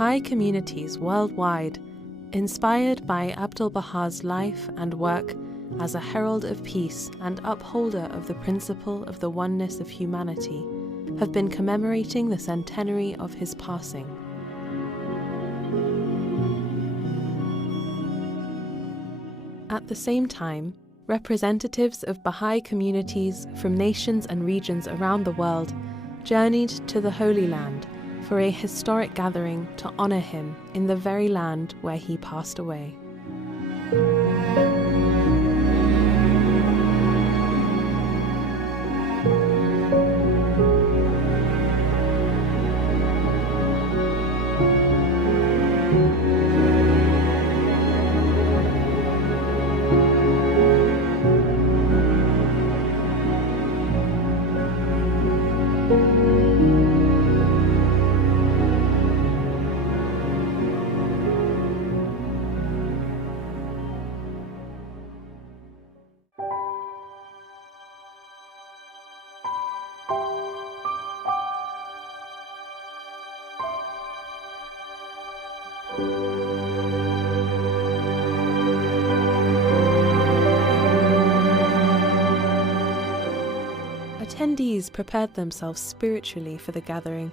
Baha'i communities worldwide, inspired by Abdulbaha''s life and work as a herald of peace and upholder of the principle of the oneness of humanity, have been commemorating the centenary of his passing. At the same time, representatives of Baha'i communities from nations and regions around the world journeyed to the Holy Land for a historic gathering to honor him in the very land where he passed away. Attendees prepared themselves spiritually for the gathering,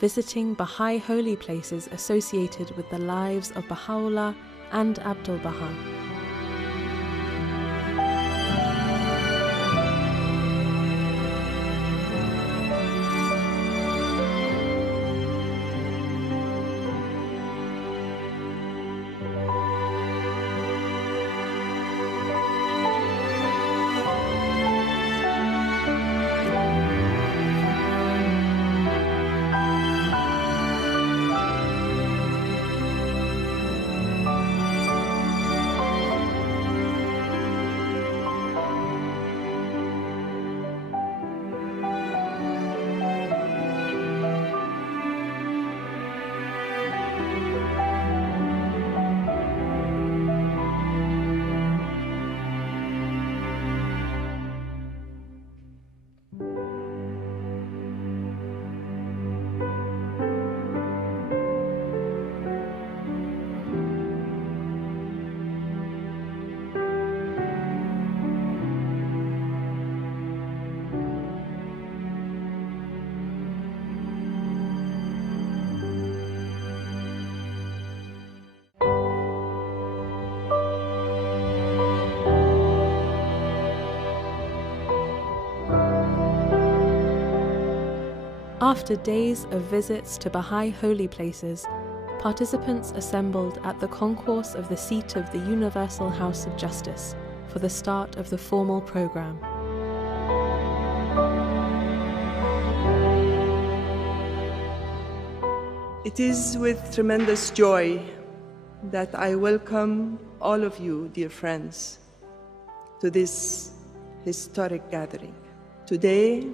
visiting Baha'i holy places associated with the lives of Baha'u'llah and Abdu'l. After days of visits to Baha'i holy places, participants assembled at the concourse of the seat of the Universal House of Justice for the start of the formal program. It is with tremendous joy that I welcome all of you, dear friends, to this historic gathering. Today,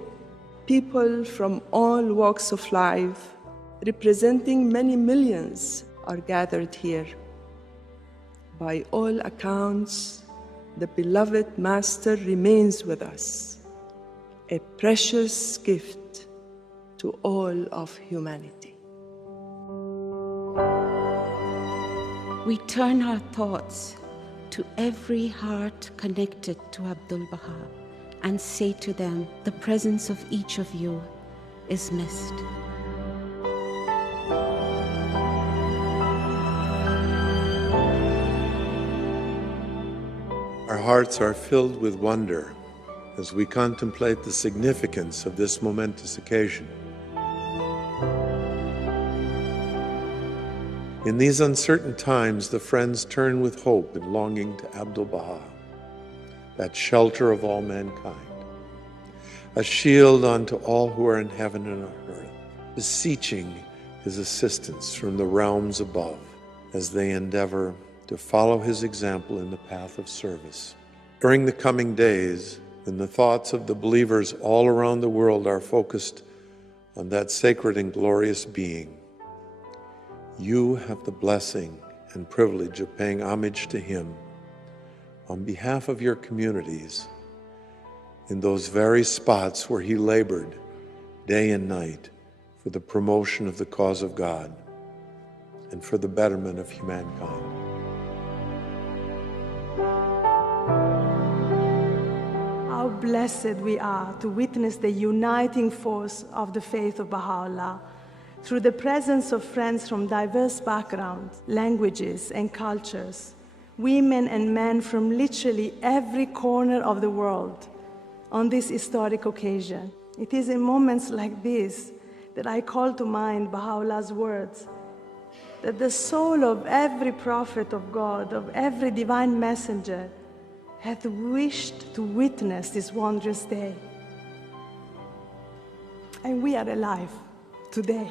people from all walks of life, representing many millions, are gathered here. By all accounts, the beloved Master remains with us, a precious gift to all of humanity. We turn our thoughts to every heart connected to Abdulbahā and say to them, the presence of each of you is missed. Our hearts are filled with wonder as we contemplate the significance of this momentous occasion. In these uncertain times, the friends turn with hope and longing to Abdu'l, that shelter of all mankind, a shield unto all who are in heaven and on earth, beseeching his assistance from the realms above as they endeavor to follow his example in the path of service. During the coming days, when the thoughts of the believers all around the world are focused on that sacred and glorious being, you have the blessing and privilege of paying homage to him on behalf of your communities in those very spots where he labored day and night for the promotion of the cause of God and for the betterment of humankind. How blessed we are to witness the uniting force of the faith of Baha'u'llah through the presence of friends from diverse backgrounds, languages, and cultures, women and men from literally every corner of the world on this historic occasion. It is in moments like this that I call to mind Baha'u'llah's words, that the soul of every prophet of God, of every divine messenger, hath wished to witness this wondrous day. And we are alive today.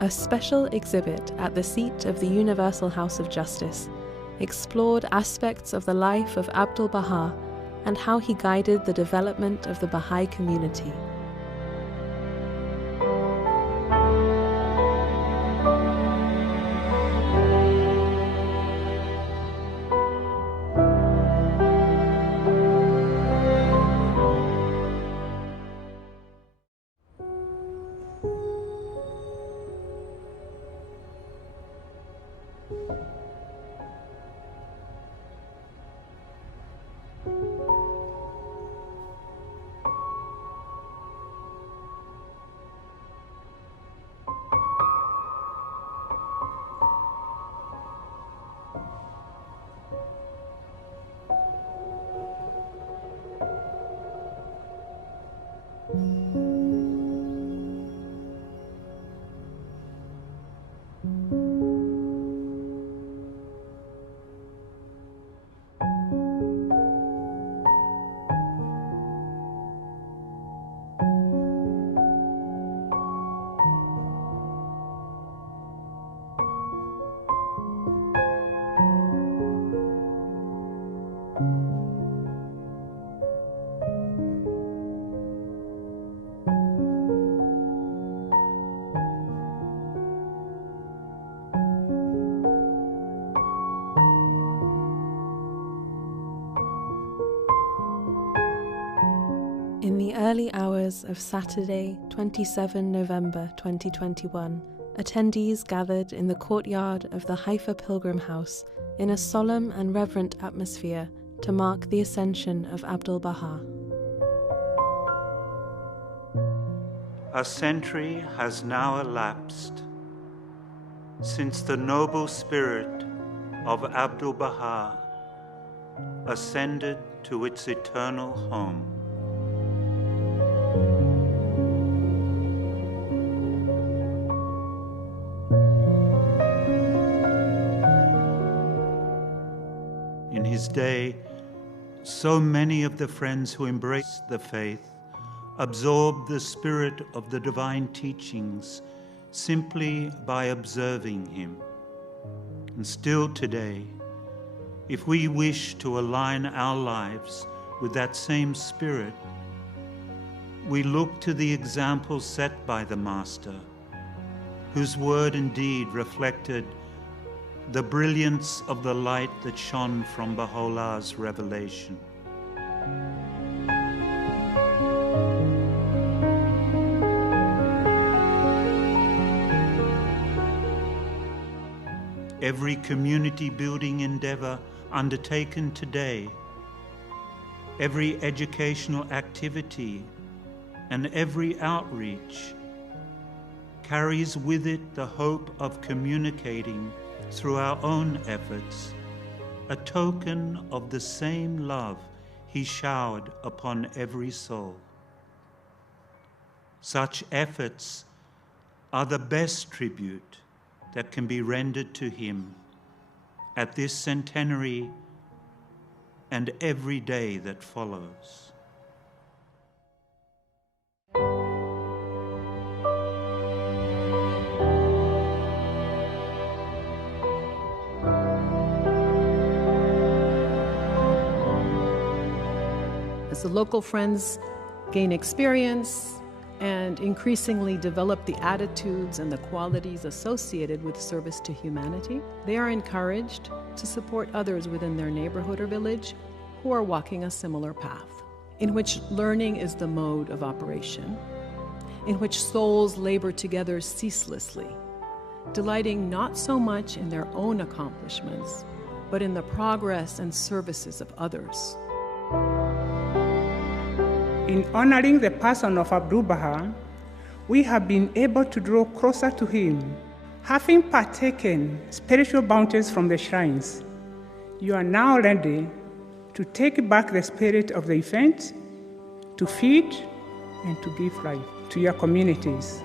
A special exhibit at the seat of the Universal House of Justice explored aspects of the life of Abdul-Baha and how he guided the development of the Baha'i community. In the early hours of Saturday, 27 November 2021, attendees gathered in the courtyard of the Haifa Pilgrim House in a solemn and reverent atmosphere to mark the Ascension of Abdul-Baha. A century has now elapsed since the noble spirit of Abdul-Baha ascended to its eternal home. In his day, so many of the friends who embraced the faith absorbed the spirit of the divine teachings simply by observing him. And still today, if we wish to align our lives with that same spirit, we look to the example set by the Master, whose word and deed reflected the brilliance of the light that shone from Baha'u'llah's revelation. Every community building endeavor undertaken today, every educational activity, and every outreach carries with it the hope of communicating through our own efforts a token of the same love He showered upon every soul. Such efforts are the best tribute that can be rendered to Him at this centenary and every day that follows. As the local friends gain experience and increasingly develop the attitudes and the qualities associated with service to humanity, they are encouraged to support others within their neighborhood or village who are walking a similar path, in which learning is the mode of operation, in which souls labor together ceaselessly, delighting not so much in their own accomplishments, but in the progress and services of others. In honoring the person of Abdu'l, we have been able to draw closer to him, having partaken spiritual bounties from the shrines. You are now ready to take back the spirit of the event, to feed and to give life to your communities.